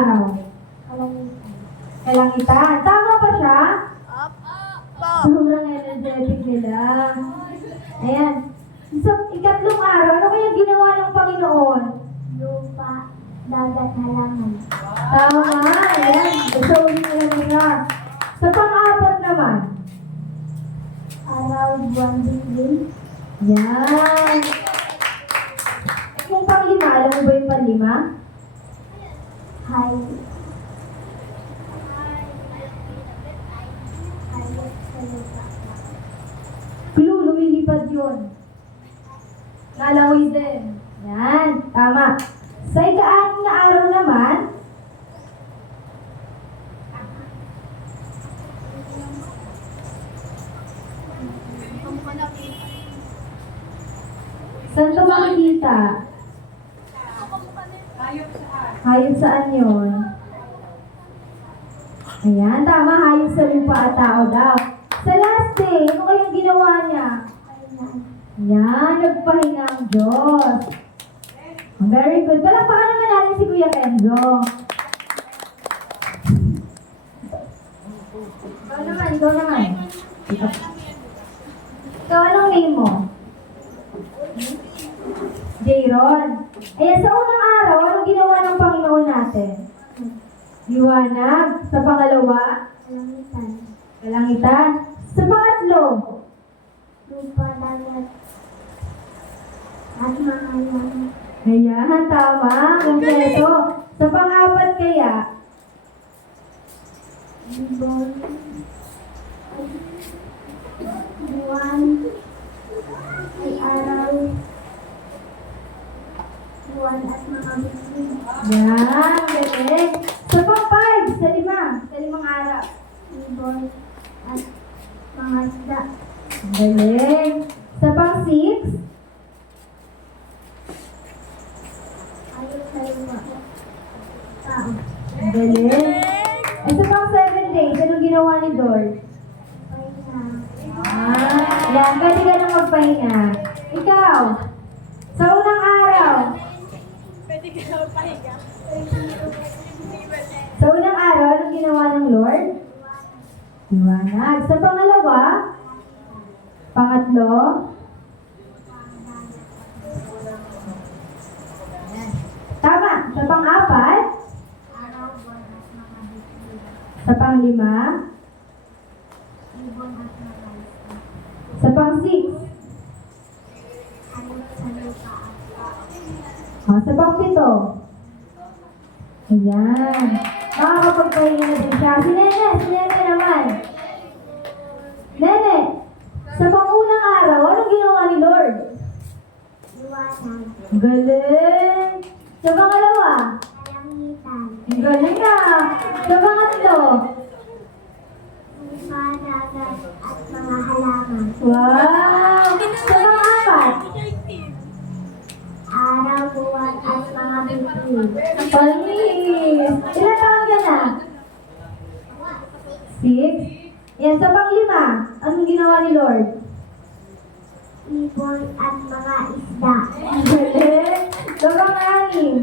araw? Kalangitan. Kalangitan. Tama ba siya? Opo. Sobrang energetic nila. Ayan. So, ikatlong araw, ano kaya ginawa ng Panginoon? Lupa, dagat, halaman. Tama. Ayan. So, nila nila. Sa pang-apat naman. Araw, buwan, bigay. Yan. Yung pang-lima, alam mo ba yung pang-lima? Hay. Hayop sa lupa. Clue, lumilipad yun. Nalaway din. Yan, tama. Sa ika-anim na araw naman, saan ito makikita? Hayop saan yun? Ayan, tama. Hayop sa lupa at tao daw. Sa last day, ano kayang ginawa niya? Kailan. Yan, nagpahinga ang Diyos. Very good. Palakpakan naman natin si Kuya Kenzo. Ikaw naman, ikaw naman. Ikaw, anong name mo? Jayron. Ayan, sa unang araw, anong ginawa ng Panginoon natin? Liwanag. Sa pangalawa, Kalangitan. kalangitan. Sa pangatlo, Lupa, dagat. At mga halaman. ayan, tama. Kompleto. Sa pang-apat kaya, Ibon. Buwan. Ay araw. Buwan at mga bigay. yan, galing. Sa pang-5, sa limang araw. Ibon at mga isda. Galing. Sa pang-6, Hayop sa lupa. Tao. galing. At sa pang-7 days, anong ginawa ni Lord? Pahinga. Yan, pwede ka nang magpahinga. Ikaw, sa unang araw, sa unang araw, anong ginawa ng Lord? Liwanag. Sa pangalawa, pangatlo, tama. Sa pang-apat, Araw, buwan at mga bigay. sa pang-lima, Ibon at mga isda. sa pang-6, Hayop sa lupa at tao. sa pang-7. Ayan. Makakapagpahinga na din siya. Si Nene naman. Nene, sa pang-unang araw, anong ginawa ni Lord? Liwanag. Galing. Sa pangalawa, Kalangitan. galing na. Sa pangatlo, Lupa, dagat at mga halaman. wow. Sa pang-apat, Araw, buwan at mga bigay. panis. Ilan taon ka na? 6. Yan, sa pang-lima, anong ginawa ni Lord? Ibon at mga isda. Galing. Sa pang-anim,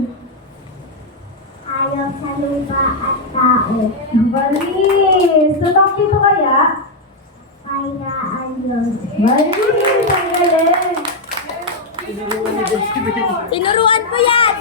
Hayop sa lupa at tao. balis. Sa pang-pito kaya? Pahinga ang Diyos. Balis. Ang galing. Tinuruan ko yan!